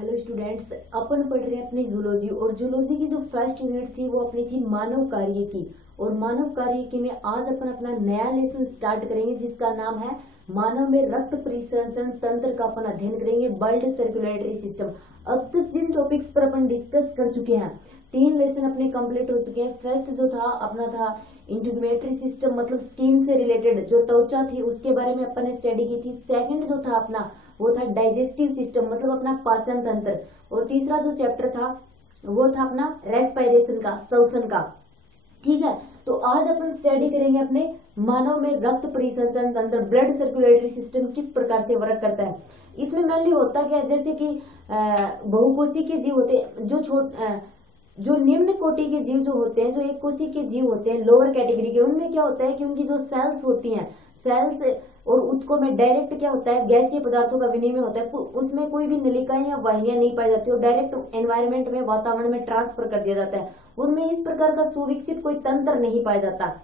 Hello students, अपन पढ़ रहे हैं अपनी जूलॉजी और जूलॉजी की जो फर्स्ट यूनिट थी वो अपनी थी मानव कार्य की। और मानव कार्य की में आज अपन अपना नया लेसन स्टार्ट करेंगे जिसका नाम है मानव में रक्त परिसंचरण तंत्र का अपन अध्ययन करेंगे, ब्लड सर्कुलेटरी सिस्टम। अब तक जिन टॉपिक्स पर अपन डिस्कस कर चुके हैं, 3 लेसन अपने कंप्लीट हो चुके हैं। फर्स्ट जो था अपना था इंटीग्रेटरी सिस्टम, मतलब स्किन से रिलेटेड जो त्वचा थी उसके बारे में अपन ने स्टडी की थी। सेकंड जो था अपना वो था डाइजेस्टिव सिस्टम, मतलब अपना पाचन तंत्र। और तीसरा जो चैप्टर था वो था अपना रेस्पिरेशन का, श्वसन का। ठीक है, तो आज अपन स्टडी करेंगे अपने मानव में रक्त परिसंचरण तंत्र, ब्लड सर्कुलेटरी सिस्टम किस प्रकार से वर्क करता है। इसमें मेनली होता क्या है, जैसे कि बहुकोशी के जीव होते हैं, जो निम्न कोटि के जीव जो होते हैं, जो एक कोशी के जीव होते हैं लोअर कैटेगरी के, उनमें क्या होता है कि उनकी जो सेल्स होती हैं, सेल्स और उत्तकों में डायरेक्ट क्या होता है, गैसीय पदार्थों का विनिमय होता है। उसमें कोई भी नलिकाएं या वाहिनियां नहीं पाई जाती और डायरेक्ट एनवायरनमेंट में, वातावरण में ट्रांसफर कर दिया जाता है। उनमें इस प्रकार का सुविकसित कोई तंत्र नहीं पाया जाता।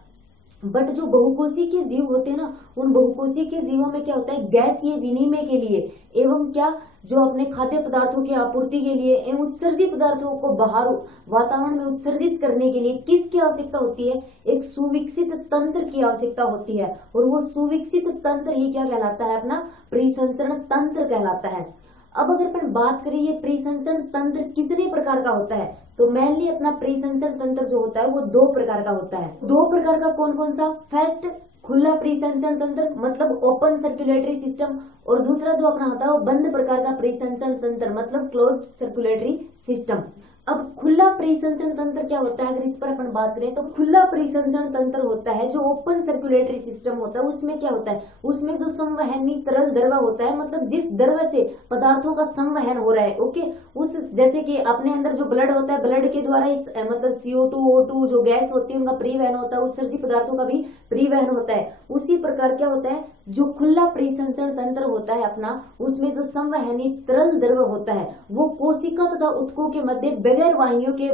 बट जो बहुकोशी के जीव होते हैं ना, उन बहुकोशी के जीवों में क्या होता है, गैसीय विनिमय के लिए एवं क्या जो अपने खाद्य पदार्थों की आपूर्ति के लिए एवं उत्सर्जित पदार्थों को बाहर वातावरण में उत्सर्जित करने के लिए किसकी आवश्यकता होती है, एक सुविकसित तंत्र की आवश्यकता होती है। और वो सुविकसित तंत्र ही क्या कहलाता है, अपना परिसंचरण तंत्र कहलाता है। अब अगर अपन बात करें ये परिसंचरण तंत्र कितने प्रकार का होता है, तो मेनली अपना परिसंचरण तंत्र जो होता है वो 2 प्रकार का होता है। 2 प्रकार का कौन कौन सा, फर्स्ट खुला परिसंचरण तंत्र मतलब ओपन सर्कुलेटरी सिस्टम, और दूसरा जो अपना होता है वो बंद प्रकार का परिसंचरण तंत्र मतलब क्लोज सर्कुलेटरी सिस्टम। अब खुला परिसंचरण तंत्र क्या होता है, अगर इस पर अपन बात करें तो खुला परिसंचरण तंत्र होता है जो ओपन सर्कुलेटरी सिस्टम होता है। उसमें क्या होता है, उसमें जो संवहनी तरल द्रव होता है, मतलब जिस द्रव से पदार्थों का संवहन हो रहा है, ओके, उस जैसे कि अपने अंदर जो ब्लड होता है, ब्लड के द्वारा इस मतलब CO2 O2 जो गैस होती है उनका परिवहन होता है, उत्सर्जित पदार्थों का भी परिवहन होता है। उसी प्रकार क्या होता है, जो खुला परिसंचरण तंत्र होता है अपना, उसमें जो संवहनी तरल द्रव होता है वो कोशिका तथा उत्तकों के मध्य बगैर वाहिनियों के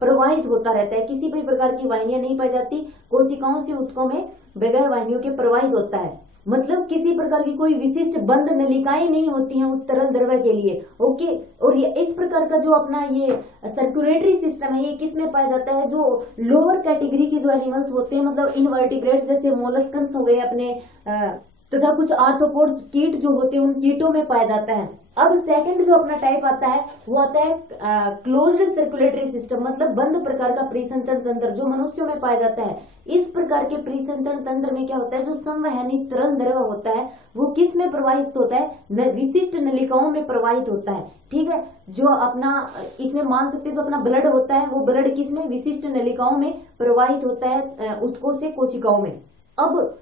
प्रवाहित होता रहता है। किसी भी प्रकार की वाहिनियां नहीं पाई जाती, कोशिकाओं से उत्तकों में बगैर वाहिनियों के प्रवाहित होता है। मतलब किसी प्रकार की कोई विशिष्ट बंद नलिकाएं नहीं होती हैं उस तरल द्रव्य के लिए, ओके। और ये इस प्रकार का जो अपना ये सर्कुलेटरी सिस्टम है, ये किसमें पाया जाता है, जो लोअर कैटेगरी के जो एनिमल्स होते हैं, मतलब इनवर्टिब्रेट्स जैसे मोलस्कन्स हो गए अपने, तथा कुछ आर्थ्रोपोड्स कीट जो होते हैं उन कीटों में पाया जाता है। अब सेकंड जो अपना टाइप आता है वो आता है क्लोज्ड सर्कुलेटरी सिस्टम, मतलब बंद प्रकार का परिसंचरण तंत्र जो मनुष्यों में पाया जाता है। इस प्रकार के परिसंचरण तंत्र में क्या होता है, जो संवहनी तरल द्रव होता है वो किस में प्रवाहित होता है, विशिष्ट नलिकाओं में प्रवाहित होता है। ठीक है, जो अपना इसमें मान सकते हैं जो अपना ब्लड होता है वो ब्लड किस में, विशिष्ट नलिकाओं में प्रवाहित होता है, उत्तकों से कोशिकाओं में। अब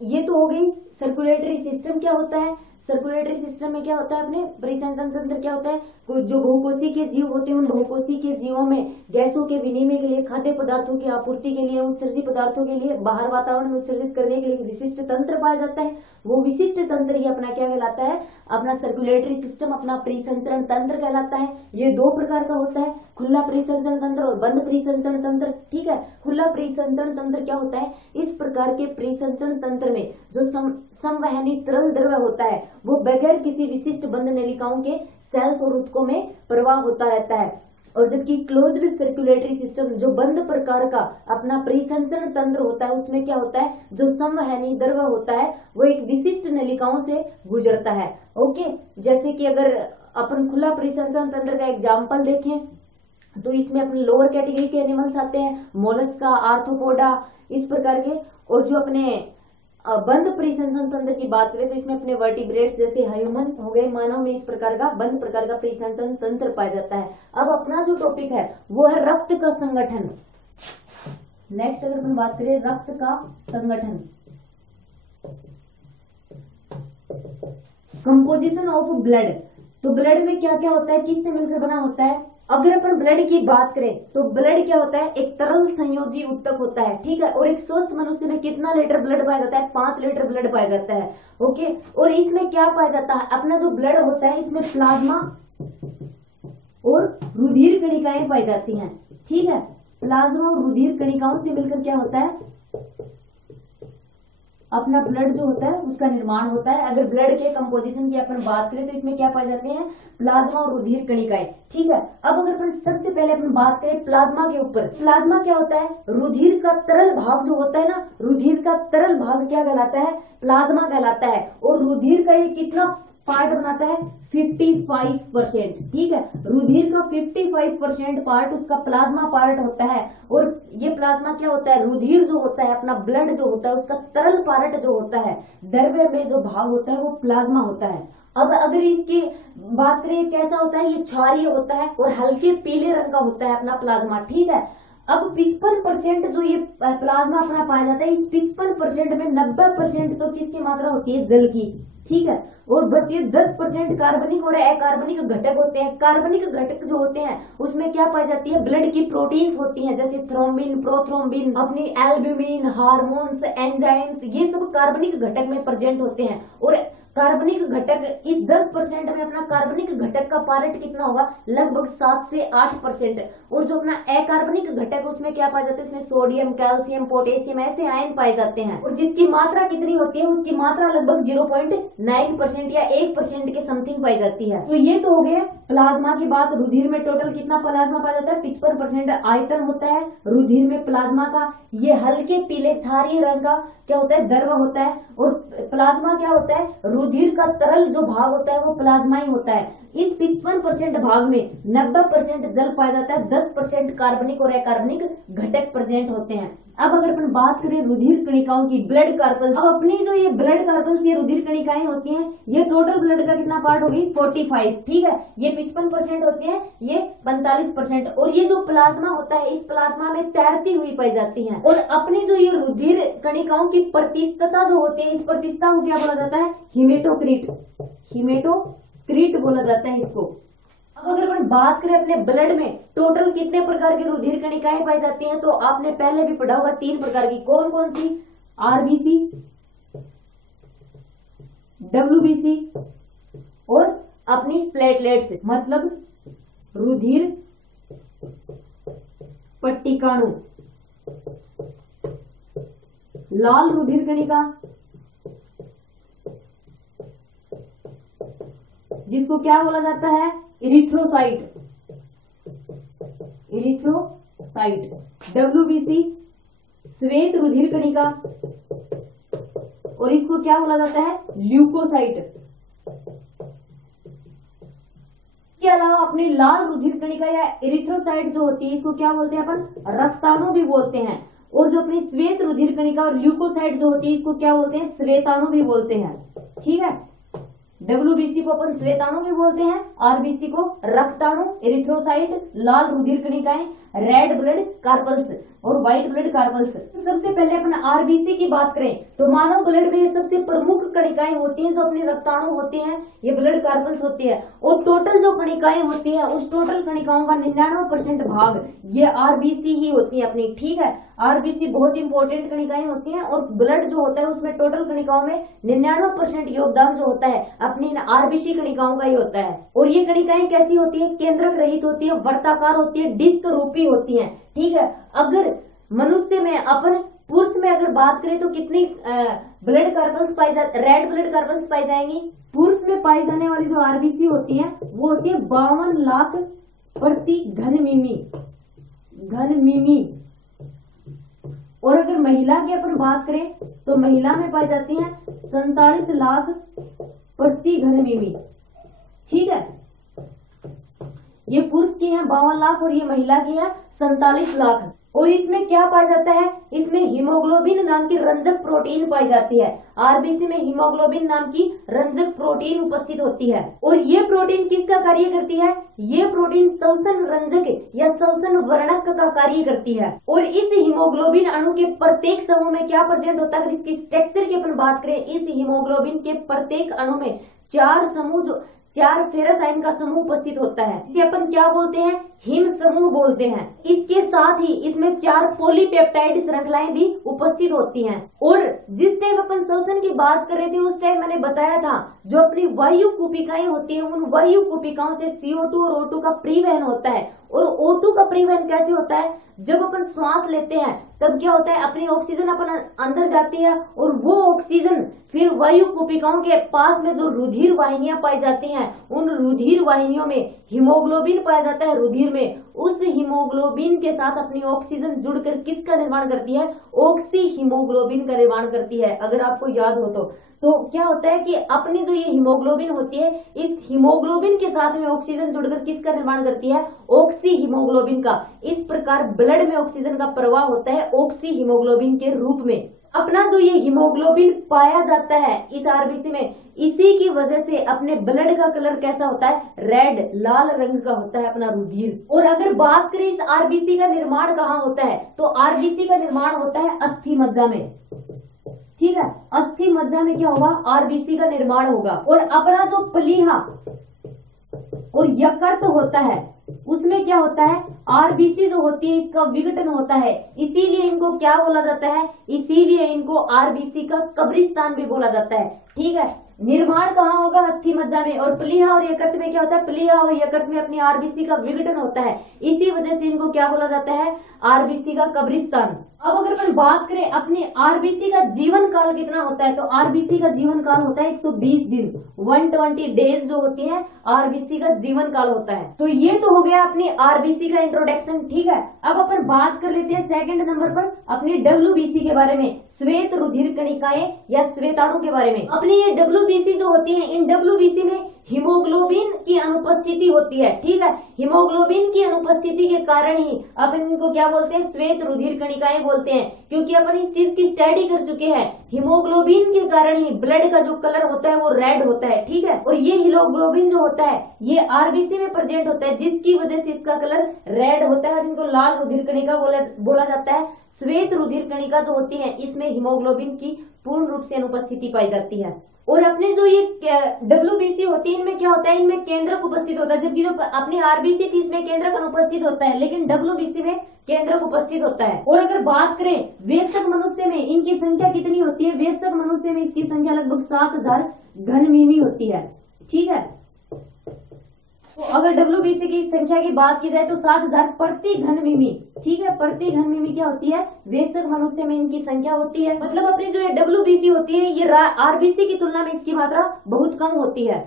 ये तो हो गई सर्कुलेटरी सिस्टम क्या होता है। सर्कुलेटरी सिस्टम में क्या होता है, अपने परिसंचरण तंत्र क्या होता है, जो बहुकोशी के जीव होते हैं उन बहुकोशी के जीवों में गैसों के विनिमय के लिए, खाद्य पदार्थों की आपूर्ति के लिए, उत्सर्जित पदार्थों के लिए, बाहर वातावरण में उत्सर्जित करने के लिए विशिष्ट तंत्र पाया जाता है। वो विशिष्ट तंत्र ही अपना क्या कहलाता है, अपना सर्कुलेटरी सिस्टम, अपना परिसंचरण तंत्र कहलाता है। ये 2 प्रकार का होता है, खुला परिसंचरण तंत्र और बंद परिसंचरण तंत्र। ठीक है, खुला परिसंचरण तंत्र क्या होता है, इस प्रकार के परिसंचरण तंत्र में जो संवहनी तरल द्रव्य होता है वो बगैर किसी विशिष्ट बंद नलिकाओं के सेल्स और उत्तकों में प्रवाह होता रहता है। और जबकि क्लोज्ड सर्कुलेटरी सिस्टम जो बंद प्रकार का अपना परिसंचरण तंत्र होता है, उसमें क्या होता है, जो संवहनी द्रव्य होता है वो एक विशिष्ट नलिकाओं से गुजरता है। ओके, जैसे कि अगर अपन खुला परिसंचरण तंत्र का एग्जाम्पल देखें तो इसमें अपने लोअर कैटेगरी के एनिमल्स आते हैं, मोलस्का, आर्थ्रोपोडा, इस प्रकार के। और जो अपने बंद परिसंचरण तंत्र की बात करें तो इसमें अपने वर्टिब्रेट्स जैसे ह्यूमन हो गए, मानव में इस प्रकार का बंद प्रकार का परिसंचरण तंत्र पाया जाता है। अब अपना जो टॉपिक है वो है रक्त का संगठन। नेक्स्ट अगर हम बात करें रक्त का संगठन, कंपोजिशन ऑफ ब्लड, तो ब्लड में क्या क्या होता है, किससे मिलकर बना होता है। अगर अपन ब्लड की बात करें तो ब्लड क्या होता है, एक तरल संयोजी उत्तक होता है। ठीक है, और एक स्वस्थ मनुष्य में कितना लीटर ब्लड पाया जाता है, 5 लीटर ब्लड पाया जाता है। ओके, और इसमें क्या पाया जाता है, अपना जो ब्लड होता है इसमें प्लाज्मा और रुधिर कणिकाएं पाई जाती हैं। ठीक है, प्लाज्मा और रुधिर कणिकाओं से मिलकर क्या होता है, अपना ब्लड जो होता है उसका निर्माण होता है। अगर ब्लड के कंपोजिशन की अपन बात करें तो इसमें क्या पाए जाते हैं, प्लाज्मा और रुधिर कणिकाएं। ठीक है, अब अगर अपन सबसे पहले अपन बात करें प्लाज्मा के ऊपर, प्लाज्मा क्या होता है, रुधिर का तरल भाग जो होता है ना, रुधिर का तरल भाग क्या कहलाता है, प्लाज्मा कहलाता है। और रुधिर का ये कितना पार्ट बनाता है, 55%। ठीक है, रुधिर का 55% पार्ट उसका प्लाज्मा पार्ट होता है। और ये प्लाज्मा क्या होता है, रुधिर जो होता है, अपना ब्लड जो होता है, उसका तरल पार्ट जो होता है, द्रव्य में जो भाग होता है वो प्लाज्मा होता है। अब अगर इसकी बात करें कैसा होता है, ये क्षारीय होता है और हल्के पीले रंग का होता है अपना प्लाज्मा। ठीक है, अब 55% जो ये प्लाज्मा अपना पाया जाता है, इस 55% में 90% तो किसकी मात्रा होती है, जल की। ठीक है, और बची 10% कार्बनिक और अकार्बनिक घटक होते हैं। कार्बनिक घटक जो होते हैं उसमें क्या पाई जाती है, ब्लड की प्रोटीन्स होती हैं, जैसे थ्रोम्बिन, प्रोथ्रोम्बिन, अपनी एल्ब्यूमिन, हार्मोन्स, एंजाइम्स, ये सब कार्बनिक घटक में प्रेजेंट होते हैं। और कार्बनिक घटक, इस 10% में अपना कार्बनिक घटक का पार्ट कितना होगा, लगभग 7 से 8%। और जो अपना अकार्बनिक घटक उसमें क्या पाया जाता है, इसमें सोडियम, कैल्शियम, पोटेशियम ऐसे आयन पाए जाते हैं। और जिसकी मात्रा कितनी होती है, उसकी मात्रा लगभग 0.9% या 1% के समथिंग पाई जाती है। तो ये तो हो गया प्लाज्मा की बात। रुधिर में टोटल कितना प्लाज्मा पाया जाता है, 55% आयतन होता है रुधिर में प्लाज्मा का। ये हल्के पीले क्षारीय रंग का क्या होता है, द्रव होता है। और प्लाज्मा क्या होता है, रुधिर का तरल जो भाग होता है वो प्लाज्मा ही होता है। इस 55% भाग में 90% जल पाया जाता है, 10% कार्बनिक और अकार्बनिक घटक प्रेजेंट होते हैं। अब अगर अपन बात करें रुधिर कणिकाओं की, ब्लड कार्पल्स, अब अपनी जो ये ब्लड कार्पल्स, ये रुधिर कणिकाएं होती हैं, ये टोटल ब्लड का कितना पार्ट होगी, 45। ठीक है, ये 55% होती है, ये 45%। और ये जो प्लाज्मा होता है, इस प्लाज्मा में तैरती हुई पाई जाती है। और अपनी जो ये रुधिर कणिकाओं की प्रतिशतता जो होती है, इस प्रतिशतता को क्या बोला जाता है, हिमेटोक्रिट। हिमेटोक्रिट बोला जाता है इसको। अब अगर अपन बात करें अपने ब्लड में टोटल कितने प्रकार की रुधिर कणिकाएं पाई जाती हैं, तो आपने पहले भी पढ़ा होगा 3 प्रकार की। कौन कौन सी, आरबीसी, डब्ल्यूबीसी और अपनी प्लेटलेट्स, मतलब रुधिर पट्टिकाणु। लाल रुधिर कणिका जिसको क्या बोला जाता है, इरिथ्रोसाइट। इरिथ्रोसाइट। डब्ल्यूबीसी श्वेत रुधिर कणिका, और इसको क्या बोला जाता है, ल्यूकोसाइट। इसके अलावा अपनी लाल रुधिर कणिका या इरिथ्रोसाइट जो होती है, इसको क्या बोलते हैं अपन, रक्ताणु भी बोलते हैं। और जो अपनी श्वेत रुधिर कणिका और ल्यूकोसाइट जो होती है, इसको क्या बोलते हैं, श्वेताणु भी बोलते हैं। ठीक है, डब्ल्यूबीसी को अपन श्वेताणु भी बोलते हैं, आरबीसी को रक्ताणु, एरिथ्रोसाइट, लाल रुधिर कणिकाएं, रेड ब्लड कार्पल्स और व्हाइट ब्लड कार्पल्स। सबसे पहले अपन आरबीसी की बात करें तो मानव ब्लड में ये सबसे प्रमुख कणिकाएं होती हैं, जो अपनी रक्ताणु होती हैं, ये ब्लड कार्पल्स होती है। और टोटल जो कणिकाएं होती है, उस टोटल कणिकाओं का 99% भाग ये आरबीसी ही होती है अपनी। ठीक है, आरबीसी बहुत इंपॉर्टेंट कणिकाएं होती हैं। और ब्लड जो होता है उसमें टोटल कणिकाओं में 99% योगदान जो होता है अपनी आरबीसी कणिकाओं का ही होता है। और ये कणिकाएं कैसी होती है, केंद्रक रहित होती है, वर्ताकार होती है, डिस्क रूपी होती है। ठीक है, अगर मनुष्य में अपन पुरुष में अगर बात करें तो कितनी ब्लड कार्पल्स पाई जाती, रेड ब्लड कार्पल्स पाई जाएंगी। पुरुष में पाई जाने वाली जो आरबीसी होती है वो होती है 52 लाख प्रति घन मिमी। और अगर महिला की अपन बात करें तो महिला में पाई जाती है 47 लाख प्रति घन मिमी। ठीक है, ये पुरुष की है 52 लाख और ये महिला की है 47 लाख। और इसमें क्या पाया जाता है, इसमें हीमोग्लोबिन नाम की रंजक प्रोटीन पाई जाती है। आरबीसी में हीमोग्लोबिन नाम की रंजक प्रोटीन उपस्थित होती है। और ये प्रोटीन किसका कार्य करती है, ये प्रोटीन श्वसन रंजक या श्वसन वर्णक का कार्य करती है। और इस हीमोग्लोबिन अणु के प्रत्येक समूह में क्या प्रेजेंट होता है, अगर इसकी स्ट्रक्चर की अपन बात करें, इस हीमोग्लोबिन के प्रत्येक अणु में 4 फेरस आयन का समूह उपस्थित होता है, जिसे अपन क्या बोलते हैं, हिम समूह बोलते हैं। इसके साथ ही इसमें 4 पॉलीपेप्टाइड श्रृंखलाएं भी उपस्थित होती हैं। और जिस टाइम अपन श्वसन की बात कर रहे थे उस टाइम मैंने बताया था, जो अपनी वायु कूपिकाएं होती हैं, उन वायु कूपिकाओं से CO2 और O2 का परिवहन होता है। और O2 का परिवहन कैसे होता है, जब अपन श्वास लेते हैं तब क्या होता है, अपनी ऑक्सीजन अपन अंदर जाती है और वो ऑक्सीजन फिर वायु कोशिकाओं के पास में जो रुधिर वाहिनियां पाई जाती हैं, उन रुधिर वाहिनियों में हीमोग्लोबिन पाया जाता है रुधिर में। उस हीमोग्लोबिन के साथ अपनी ऑक्सीजन जुड़कर किसका निर्माण करती है, ऑक्सी हीमोग्लोबिन का निर्माण करती है। अगर आपको याद हो तो क्या होता है कि अपनी जो ये हीमोग्लोबिन होती है, इस हीमोग्लोबिन के साथ में ऑक्सीजन जुड़कर किसका निर्माण करती है, ऑक्सी हीमोग्लोबिन का। इस प्रकार ब्लड में ऑक्सीजन का प्रवाह होता है ऑक्सी हीमोग्लोबिन के रूप में। अपना जो ये हीमोग्लोबिन पाया जाता है इस आरबीसी में, इसी की वजह से अपने ब्लड का कलर कैसा होता है, रेड, लाल रंग का होता है अपना रुधिर। और अगर बात करें इस आरबीसी का निर्माण कहाँ होता है, तो आरबीसी का निर्माण होता है अस्थि मज्जा में। ठीक है, अस्थि मज्जा में क्या होगा, आरबीसी का निर्माण होगा। और अपना जो प्लीहा और यकृत होता है उसमें क्या होता है, आरबीसी जो होती है इसका विघटन होता है, इसीलिए इनको क्या बोला जाता है, इसीलिए इनको आरबीसी का कब्रिस्तान भी बोला जाता है। ठीक है, निर्माण कहाँ होगा, अस्थि मज्जा में। और प्लीहा और यकृत में क्या होता है, प्लीहा और यकृत में अपनी आरबीसी का विघटन होता है, इसी वजह से इनको क्या बोला जाता है, आरबीसी का कब्रिस्तान। अब अगर अपन बात करें अपने आरबीसी का जीवन काल कितना होता है, तो आरबीसी का जीवन काल होता है 120 दिन, 120 डेज जो होती है आरबीसी का जीवन काल होता है। तो ये तो हो गया अपनी आरबीसी का इंट्रोडक्शन। ठीक है, अब अपन बात कर लेते हैं सेकंड नंबर पर अपनी डब्ल्यूबीसी के बारे में, श्वेत रुधिर कणिकाएं या श्वेताणु के बारे में। अपनी ये डब्ल्यूबीसी जो होती है, इन डब्ल्यूबीसी में हीमोग्लोबिन की अनुपस्थिति होती है। ठीक है, हीमोग्लोबिन की अनुपस्थिति के कारण ही अपन इनको क्या बोलते हैं, श्वेत रुधिर कणिकाएं बोलते हैं, क्योंकि अपन इस चीज की स्टडी कर चुके हैं। हीमोग्लोबिन के कारण ही ब्लड का जो कलर होता है वो रेड होता है। ठीक है, और ये हीमोग्लोबिन जो होता है ये आरबीसी में प्रेजेंट होता है, जिसकी वजह से इसका कलर रेड होता है और इनको लाल रुधिर कणिका बोला जाता है। श्वेत रुधिर कणिका जो होती है इसमें हीमोग्लोबिन की पूर्ण रूप से अनुपस्थिति पाई जाती है। और अपने जो ये डब्ल्यूबीसी होती है इनमें क्या होता है, इनमें केंद्रक उपस्थित होता है, जबकि जो अपनी आरबीसी थी इसमें केंद्रक अनुपस्थित होता है, लेकिन डब्ल्यूबीसी में केंद्रक उपस्थित होता है। और अगर बात करें वयस्क मनुष्य में इनकी संख्या कितनी होती है, वयस्क मनुष्य में इसकी संख्या लगभग 7000 घन मिमी होती है। ठीक है, तो अगर डब्ल्यूबीसी की संख्या की बात की जाए तो 7000 प्रति घन मिमी। ठीक है, प्रति घन मिमी क्या होती है, वयस्क मनुष्य में इनकी संख्या होती है। मतलब अपनी जो ये डब्ल्यूबीसी होती है ये आरबीसी की तुलना में इसकी मात्रा बहुत कम होती है।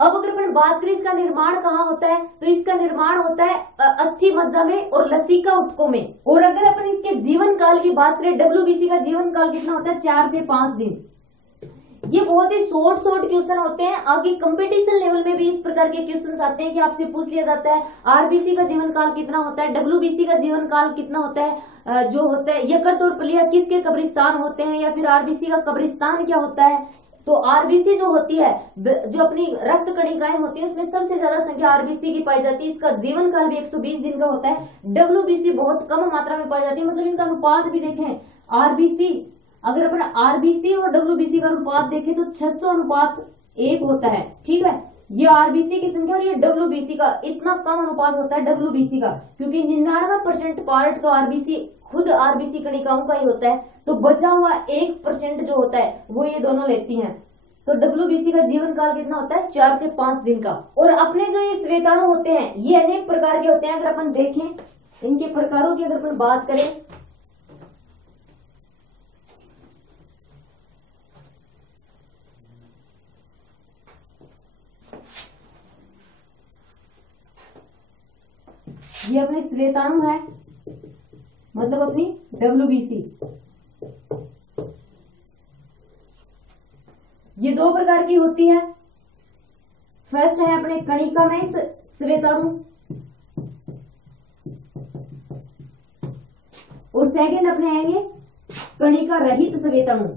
अब अगर अपन बात करें इसका निर्माण कहाँ होता है, तो इसका निर्माण होता है अस्थि मज्जा में और लसिका ऊतकों में। और अगर अपन इसके जीवन काल की बात करें, डब्ल्यूबीसी का जीवन काल कितना होता है, 4 से 5 दिन। ये बहुत ही शॉर्ट क्वेश्चन होते हैं, आगे कंपटीशन लेवल में भी इस प्रकार के क्वेश्चन आते हैं कि आपसे पूछ लिया जाता है आरबीसी का जीवन काल कितना होता है, डब्ल्यूबीसी का जीवन काल कितना होता है, जो होता है यकृत और प्लीहा किसके कब्रिस्तान होते हैं, या फिर आरबीसी का कब्रिस्तान क्या होता है। तो आरबीसी जो होती है, जो अपनी रक्त कणिकाएं होती है उसमें सबसे ज्यादा संख्या आरबीसी की पाई जाती है, इसका जीवन काल भी 120 दिन का होता है। डब्ल्यूबीसी बहुत कम मात्रा में पाई जाती है, मतलब इनका अनुपात भी देखें, आरबीसी अगर अपन आरबीसी और डब्ल्यूबीसी का अनुपात देखें तो 600:1 होता है। ठीक है, ये आरबीसी की संख्या और ये डब्ल्यूबीसी का इतना कम अनुपात होता है डब्ल्यूबीसी का, क्योंकि 99% पार्ट तो आरबीसी खुद आरबीसी कणिकाओं का ही होता है, तो बचा हुआ 1% जो होता है वो ये दोनों लेती हैं। तो डब्ल्यूबीसी का जीवन काल कितना होता है, 4 से 5 दिन का। और अपने जो ये श्वेताणु होते हैं ये अनेक प्रकार के होते हैं। अगर अपन देखें इनके प्रकारों की अगर अपन बात करें, ये अपने श्वेताणु है, मतलब अपनी डब्ल्यूबीसी। ये 2 प्रकार की होती है। फर्स्ट है अपने कणिका में श्वेताणु और सेकंड अपने आएंगे कणिका रहित श्वेताणु।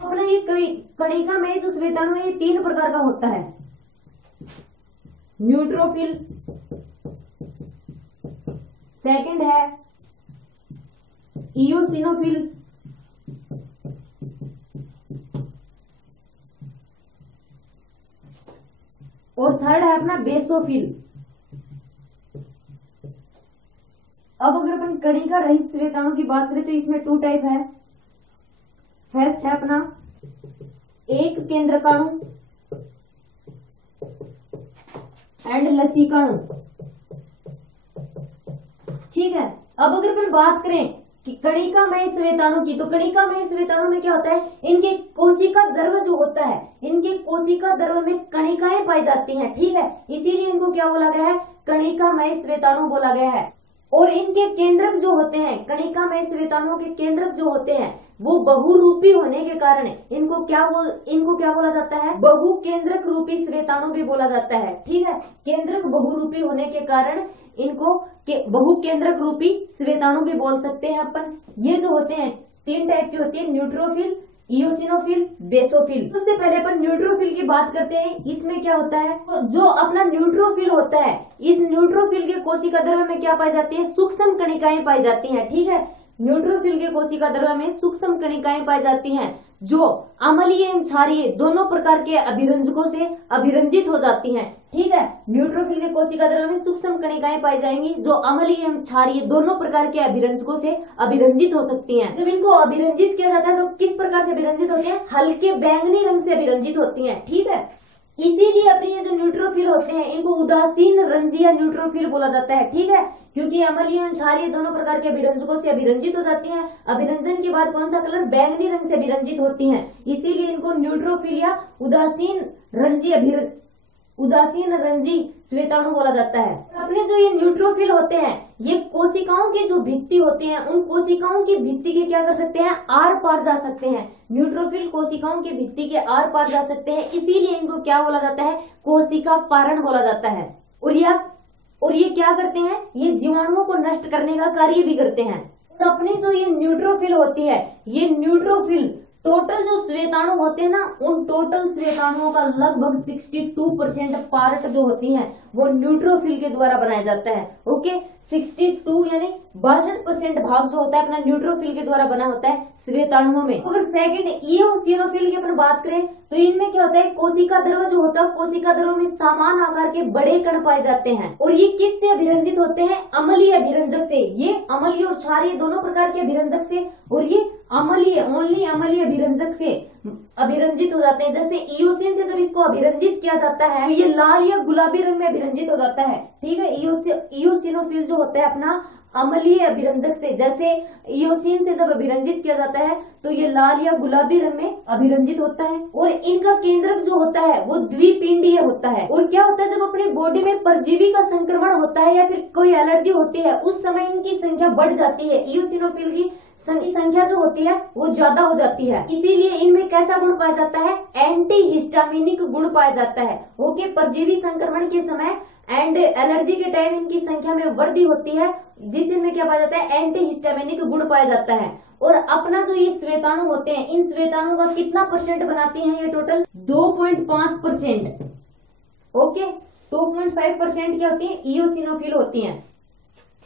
अपना ये कणिका में जो श्वेताणु है ये 3 प्रकार का होता है, न्यूट्रोफिल, सेकंड है इयोसिनोफिल और थर्ड है अपना बेसोफिल। अब अगर अपन कणिका रहित श्वेताणु की बात करें तो इसमें 2 टाइप है। फर्स्ट है अपना एक केंद्रकाणु एंड लसीकाणु। ठीक है, अब अगर अपन बात करें कि कणिकामय श्वेताणु की, तो कणिकामय श्वेताणु में क्या होता है, इनके कोशिका द्रव जो होता है, इनके कोशिका द्रव में कणिकाएं पाई जाती हैं। ठीक है, इसीलिए इनको क्या बोला गया है, कणिकामय श्वेताणु बोला गया है। और इनके केंद्रक जो होते हैं, कणिकामय श्वेताणुओं के केंद्रक जो होते हैं, वो बहुरूपी होने के कारण इनको क्या बोला जाता है, बहुकेंद्रक रूपी श्वेताणु भी बोला जाता है। ठीक है, केंद्रक बहुरूपी होने के कारण इनको बहुकेंद्रक रूपी श्वेताणु भी बोल सकते हैं अपन। ये जो होते हैं 3 टाइप की होती है, न्यूट्रोफिल, इयोसिनोफिल, बेसोफिल। सबसे पहले अपन न्यूट्रोफिल की बात करते हैं। इसमें क्या होता है, तो जो अपना न्यूट्रोफिल होता है, इस न्यूट्रोफिल के कोशिका द्रव्य में क्या पाई जाती है, सूक्ष्म कणिकाएं पाई जाती हैं। ठीक है, न्यूट्रोफिल के कोशिका द्रव्य में सूक्ष्म कणिकाएं पाई जाती हैं, जो अम्लीय एवं क्षारीय दोनों प्रकार के अभिरंजकों से अभिरंजित हो जाती हैं। ठीक है, न्यूट्रोफिल के कोशिका द्रव्य में सूक्ष्म कणिकाएं पाई जाएंगी, जो अम्लीय एवं क्षारीय दोनों प्रकार के अभिरंजकों से अभिरंजित हो सकती हैं। जब इनको अभिरंजित किया जाता है तो किस प्रकार से अभिरंजित होते हैं, हल्के बैंगनी रंग से अभिरंजित होती हैं। ठीक है, इसीलिए अपने ये जो न्यूट्रोफिल होते हैं, इनको उदासीन रंजीय न्यूट्रोफिल बोला जाता है। ठीक है, क्योंकि अम्लीय एवं क्षारीय दोनों प्रकार के अभिरंजकों से अभिरंजित हो जाती हैं। अभिरंजन के बाद कौन सा कलर, बैंगनी रंग से अभिरंजित होती हैं, इसीलिए इनको न्यूट्रोफिल या उदासीन रंजी श्वेताणु बोला जाता है। अपने जो ये न्यूट्रोफिल होते हैं, ये कोशिकाओं की जो भित्ति होती है, उन कोशिकाओं की भित्ति के क्या कर सकते हैं, आर पार जा सकते हैं। न्यूट्रोफिल कोशिकाओं की भित्ति के आर पार जा सकते हैं, इसीलिए इनको क्या बोला जाता है, कोशिका पारण बोला जाता है। और ये क्या करते हैं, ये जीवाणुओं को नष्ट करने का कार्य भी करते हैं। और अपनी जो ये न्यूट्रोफिल होती है, ये न्यूट्रोफिल टोटल जो श्वेताणु होते हैं ना, उन टोटल श्वेताणुओं का लगभग 62% पार्ट जो होती हैं, वो न्यूट्रोफिल के द्वारा बनाया जाता है। ओके, 62 यानी 62% भाग जो होता है अपना न्यूट्रोफिल के द्वारा बना होता है श्वेताणुओं में। अगर सेकंड इयोसिनोफिल की अपन बात करें, तो इनमें क्या होता है, कोशिका द्रव जो होता है, कोशिका द्रव में समान आकार के बड़े कण पाए जाते हैं। और ये किससे अभिरंजित होते हैं, अम्लीय अभिरंजक से। ये अम्लीय और क्षारीय दोनों प्रकार के अभिरंजक से, और ये ओनली अम्लीय अभिरंजक से अभिरंजित हो जाते हैं। जैसे इयोसिन से जब इसको अभिरंजित किया जाता है, तो ये लाल या गुलाबी रंग में अभिरंजित हो जाता है। ठीक है, इयोसिनोफिल जो होता है अपना अम्लीय अभिरंजक से, जैसे इयोसिन से जब अभिरंजित किया जाता है तो ये लाल या गुलाबी रंग में अभिरंजित होता है। और इनका केंद्रक जो होता है वो द्विपिंडीय होता है। और क्या होता है, जब अपनी बॉडी में परजीवी का संक्रमण होता है या फिर कोई एलर्जी होती है, उस समय इनकी संख्या बढ़ जाती है। इयोसिनोफिल की संख्या जो होती है वो ज्यादा हो जाती है, इसीलिए इनमें कैसा गुण पाया जाता है, एंटी हिस्टामिनिक गुण पाया जाता है। ओके, परजीवी संक्रमण के समय एंड एलर्जी के टाइम इनकी संख्या में वृद्धि होती है, जिससे इनमें क्या पाया जाता है, एंटी हिस्टामिनिक गुण पाया जाता है। और अपना जो ये श्वेताणु होते हैं, इन श्वेताणु का कितना परसेंट बनाते हैं, ये टोटल 2.5%। ओके, 2.5% क्या होती है, इयोसिनोफिल होती हैं।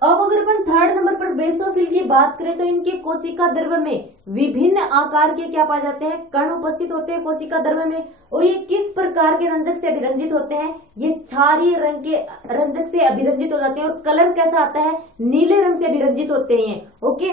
अब अगर अपन 3rd नंबर पर बेसोफिल की बात करें, तो इनके कोशिका द्रव्य में विभिन्न आकार के क्या पाए जाते हैं, कण उपस्थित होते हैं कोशिका द्रव्य में। और ये किस प्रकार के रंजक से अभिरंजित होते हैं, ये क्षारीय रंग के रंजक से अभिरंजित हो जाते हैं। और कलर कैसा आता है, नीले रंग से अभिरंजित होते हैं। ओके,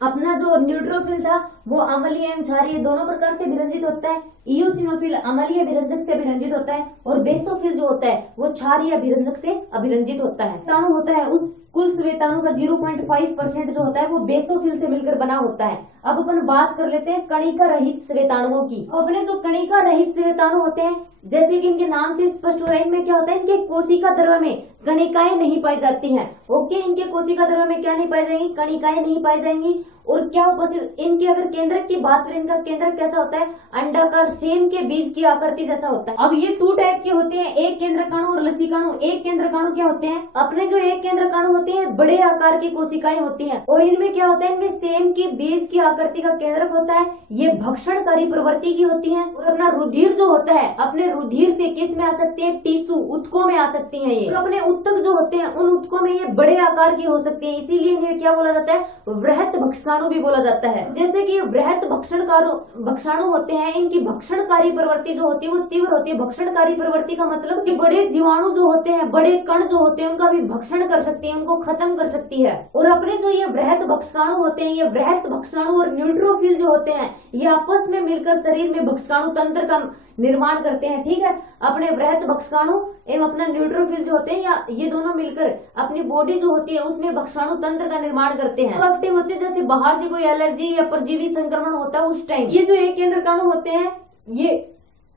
अपना जो न्यूट्रोफिल था वो अम्लीय एवं क्षारीय दोनों प्रकार से अभिरंजित होता है। इयोसिनोफिल अम्लीय अभिरंजक से अभिरंजित होता है, और बेसोफिल जो होता है वो क्षारीय अभिरंजक से अभिरंजित होता है। श्वेताणु होता है, उस कुल श्वेताणु का 0.5% जो होता है वो बेसोफिल से मिलकर बना होता है। अब अपन बात कर लेते हैं कणिका रहित श्वेताणुओं की। अपने जो कणिका रहित श्वेताणु होते हैं, जैसे कि इनके नाम से स्पष्ट हो रहा है, इनमें क्या होता है, इनके कोशिका द्रव्य में कणिकाएं नहीं पाई जाती हैं। ओके, इनके कोशिका द्रव्य में क्या नहीं पाई जाएंगी, कणिकाएं नहीं पाई जाएंगी। और क्या उपस्थित, इनके अगर केंद्रक की बात करें, इनका केंद्रक कैसा होता है, अंडाकार सेम के बीज की आकृति जैसा होता है। अब ये 2 टाइप के होते हैं, एक केंद्रकाणु और लसीकाणु। एक केंद्रकाणु क्या होते हैं, अपने जो एक केंद्रकाणु होते हैं बड़े आकार की कोशिकाएं होती हैं, और इनमें क्या होता है, इनमें सेम की बीज की आकृति का केंद्रक होता है। ये भक्षणकारी प्रवृत्ति की होती है। और अपना रुधिर जो होता है, अपने रुधिर से किस में आ सकती है, टिश्यू ऊतकों में आ सकती है ये। और अपने ऊतक जो होते हैं, उन ऊतकों में ये बड़े आकार की हो सकती है, इसीलिए इन्हें क्या बोला जाता है, वृहत भक्षाणु भी बोला जाता है। जैसे कि वृहत भक्षाणु होते हैं, इनकी भक्षणकारी प्रवृत्ति जो होती है वो तीव्र होती है। भक्षणकारी प्रवृत्ति का मतलब कि बड़े जीवाणु जो होते हैं, बड़े कण जो होते हैं, उनका भी भक्षण कर सकती है, उनको खत्म कर सकती है। और अपने जो ये वृहत भक्षाणु होते हैं, ये वृहत भक्षाणु और न्यूट्रोफिल जो होते हैं, ये आपस में मिलकर शरीर में भक्षाणु तंत्र का निर्माण करते हैं। ठीक है, अपने वृहत भक्षकाणु एवं अपना न्यूट्रोफिल जो होते हैं, या ये दोनों मिलकर अपनी बॉडी जो होती है उसमें भक्षाणु तंत्र का निर्माण करते हैं। तो एक्टिव होते हैं जैसे बाहर से कोई एलर्जी या परजीवी संक्रमण होता है उस टाइम। ये जो एक केंद्रकाणु होते हैं ये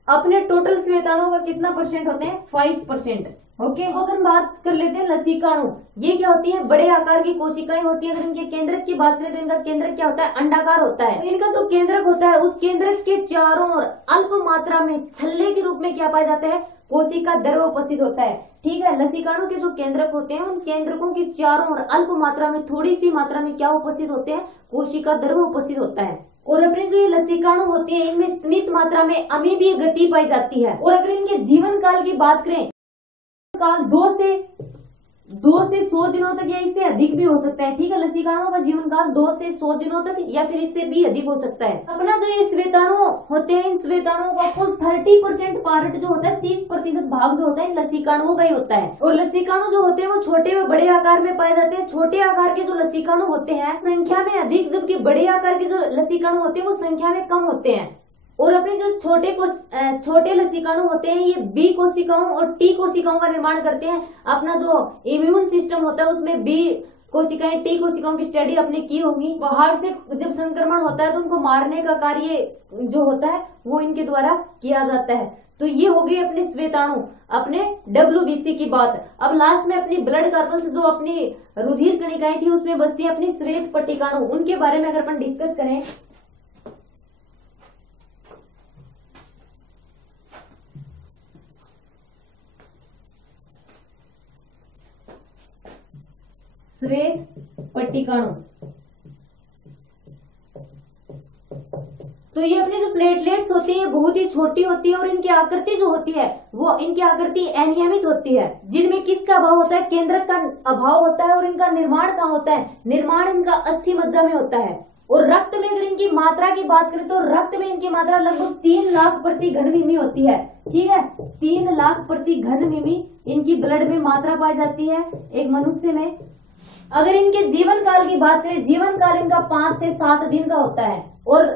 अपने टोटल श्वेताणुओं का कितना परसेंट होते हैं? 5%। ओके, अगर हम बात कर लेते हैं लसीकाणु, ये क्या होती है? बड़े आकार की कोशिकाएं होती है। अगर इनके केंद्रक की बात करें तो इनका केंद्रक क्या होता है? अंडाकार होता है। इनका जो केंद्रक होता है उस केंद्रक के चारों ओर अल्प मात्रा में छल्ले के रूप में क्या पाया जाता है? कोशिका द्रव उपस्थित होता है। ठीक है, लसीकाणु के जो केंद्रक होते हैं उन केंद्रकों के चारों ओर अल्प मात्रा में, थोड़ी सी मात्रा में क्या उपस्थित होते हैं? कोशिका द्रव उपस्थित होता है। और अपने जो ये लसीकाणु होते हैं इनमें सीमित मात्रा में अमीबीय गति पाई जाती है। और अगर इनके जीवन काल की बात करें, काल 2 से 100 दिनों तक या इससे अधिक भी हो सकता है। ठीक है, लसीकाणुओं का जीवन काल 2 से 100 दिनों तक या फिर इससे भी अधिक हो सकता है। अपना जो ये श्वेताणु होते हैं, इन श्वेताणुओं का कुल 30% पार्ट जो होता है, 30% भाग जो होता है इन लसीकाणुओं का ही होता है। और लसीकाणु जो होते हैं वो छोटे व बड़े आकार में पाए जाते हैं। छोटे आकार के जो लसीकाणु होते हैं संख्या में अधिक, जबकि बड़े आकार के जो लसीकाणु होते हैं वो संख्या में कम होते हैं। और अपने जो छोटे लसीकाणु होते हैं ये बी कोशिकाओं और टी कोशिकाओं का निर्माण करते हैं। अपना जो इम्यून सिस्टम होता है उसमें बी कोशिकाएं, टी कोशिकाओं की स्टडी आपने की होगी। बाहर से जब संक्रमण होता है तो उनको मारने का कार्य जो होता है वो इनके द्वारा किया जाता है। तो ये हो गई अपने श्वेताणु, अपने WBC की बात। अब लास्ट में अपनी ब्लड कार्पल्स जो अपनी रुधिर कणिकाएं थी उसमें बचती है अपनी श्वेत पट्टिकाणु। उनके बारे में अगर अपन डिस्कस करें, श्वेत पट्टिकाणु, तो ये अपनी जो प्लेटलेट्स होती है बहुत ही छोटी होती है और इनकी आकृति जो होती है वो इनकी आकृति अनियमित होती है, जिनमें किसका अभाव होता है? केंद्रक का अभाव होता है। और इनका निर्माण कहाँ होता है? निर्माण इनका अस्थि मज्जा में होता है। और रक्त में अगर इनकी मात्रा की बात करें तो रक्त में इनकी मात्रा लगभग 3 लाख प्रति घन मिमी होती है। ठीक है, 3 लाख प्रति घन मिमी इनकी ब्लड में मात्रा पाई जाती है एक मनुष्य में। अगर इनके जीवन काल की बात करें, जीवन काल इनका 5 से 7 दिन का होता है। और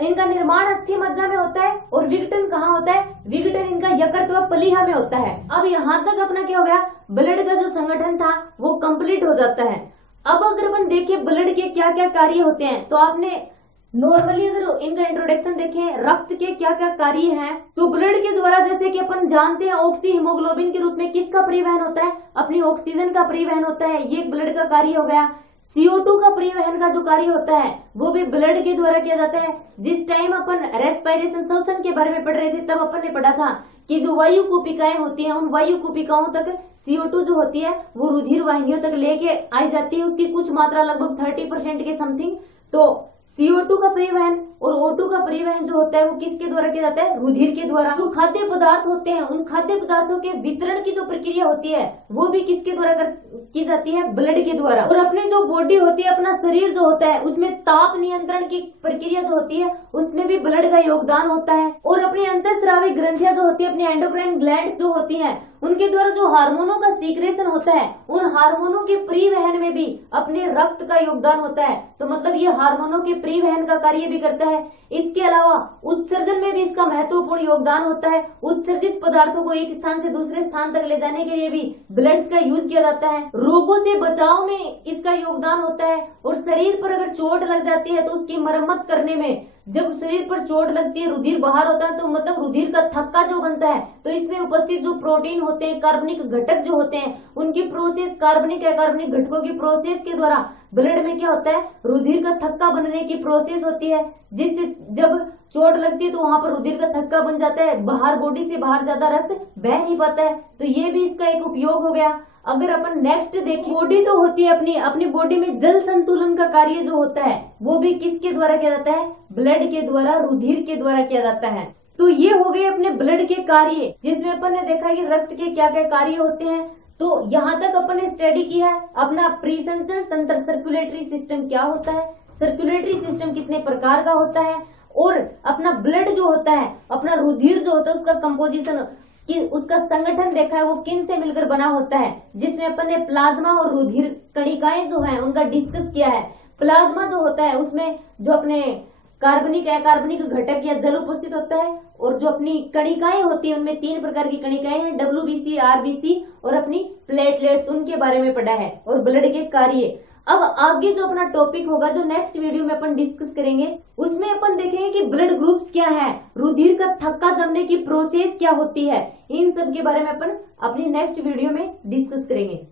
इनका निर्माण अस्थि मज्जा में होता है। और विघटन कहाँ होता है? विघटन इनका यकृत व प्लीहा में होता है। अब यहाँ तक अपना क्या हो गया? ब्लड का जो संगठन था वो कंप्लीट हो जाता है। अब अगर अपन देखें ब्लड के क्या क्या कार्य होते हैं, तो आपने नॉर्मली अगर इनका इंट्रोडक्शन देखें, रक्त के क्या क्या कार्य हैं, तो ब्लड के द्वारा जैसे कि अपन जानते हैं ऑक्सी हीमोग्लोबिन के रूप में किसका परिवहन होता है? अपनी ऑक्सीजन का परिवहन होता है। ये ब्लड का कार्य हो गया। CO2 का परिवहन का जो कार्य होता है वो भी ब्लड के द्वारा किया जाता है। जिस टाइम अपन रेस्पिरेशन, श्वसन के बारे में पढ़ रहे थे तब अपन ने पढ़ा था कि जो वायु कूपिकाएं होती हैं उन वायु कूपिकाओं तक CO2 जो होती है वो रुधिर वाहिनियों तक लेके आई जाती है। उसकी कुछ मात्रा लगभग 30% के समथिंग। तो CO2 का परिवहन और O2 का परिवहन जो होता है वो किसके द्वारा किया जाता है? रुधिर के द्वारा। जो खाद्य पदार्थ होते हैं उन खाद्य पदार्थों के वितरण की जो प्रक्रिया होती है वो भी किसके द्वारा की जाती है? ब्लड के द्वारा। और अपने जो बॉडी होती है, अपना शरीर जो होता है उसमें ताप नियंत्रण की प्रक्रिया जो होती है उसमें भी ब्लड का योगदान होता है। और अपनी अंतःस्रावी ग्रंथियां जो होती है, अपनी एंडोक्राइन ग्लैंड जो होती है, उनके द्वारा जो हार्मोनों का सीक्रेशन होता है उन हार्मोनों के परिवहन में भी अपने रक्त का योगदान होता है। तो मतलब ये हार्मोनों के परिवहन का कार्य भी करता है। इसके अलावा उत्सर्जन में भी इसका महत्वपूर्ण योगदान होता है। उत्सर्जित पदार्थों को एक स्थान से दूसरे स्थान तक ले जाने के लिए भी ब्लड का यूज किया जाता है। रोगों से बचाव में इसका योगदान होता है। और शरीर पर अगर चोट लग जाती है तो उसकी मरम्मत करने में, जब शरीर पर चोट लगती है, रुधिर बाहर होता है तो मतलब रुधिर का थक्का जो बनता है, तो इसमें उपस्थित जो प्रोटीन होते हैं, कार्बनिक घटक जो होते हैं, उनकी प्रोसेस, कार्बनिक अकार्बनिक घटकों की प्रोसेस के द्वारा ब्लड में क्या होता है? रुधिर का थक्का बनने की प्रोसेस होती है, जिससे जब चोट लगती है तो वहां पर रुधिर का थक्का बन जाता है, बाहर बॉडी से बाहर ज्यादा रक्त बह नहीं पाता है। तो ये भी इसका एक उपयोग हो गया। अगर अपन नेक्स्ट देखें, बॉडी तो होती है अपनी बॉडी में जल संतुलन का कार्य जो होता है वो भी किसके द्वारा किया जाता है? ब्लड के द्वारा, रुधिर के द्वारा किया जाता है। तो ये हो गए अपने ब्लड के कार्य, जिसमें अपन ने देखा कि रक्त के क्या क्या कार्य होते हैं। तो यहाँ तक अपन ने स्टडी किया है अपना प्रीसंचरण तंत्र, सर्कुलेटरी सिस्टम क्या होता है, सर्कुलेटरी सिस्टम कितने प्रकार का होता है, और अपना ब्लड जो होता है, अपना रुधिर जो होता है, उसका कंपोजिशन कि उसका संगठन देखा है वो किन से मिलकर बना होता है, जिसमें अपन ने प्लाज्मा और रुधिर कणिकाएं जो है उनका डिस्कस किया है। प्लाज्मा जो होता है उसमें जो अपने कार्बनिक अकार्बनिक घटक या जल उपस्थित होता है। और जो अपनी कणिकाएं होती है उनमें 3 प्रकार की कणिकाएं हैं, WBC, RBC और अपनी प्लेटलेट्स, उनके बारे में पढ़ा है। और ब्लड के कार्य। अब आगे जो अपना टॉपिक होगा, जो नेक्स्ट वीडियो में अपन डिस्कस करेंगे, उसमें अपन देखेंगे कि ब्लड ग्रुप्स क्या है, रुधिर का थक्का जमने की प्रोसेस क्या होती है। इन सब के बारे में अपन अपनी नेक्स्ट वीडियो में डिस्कस करेंगे।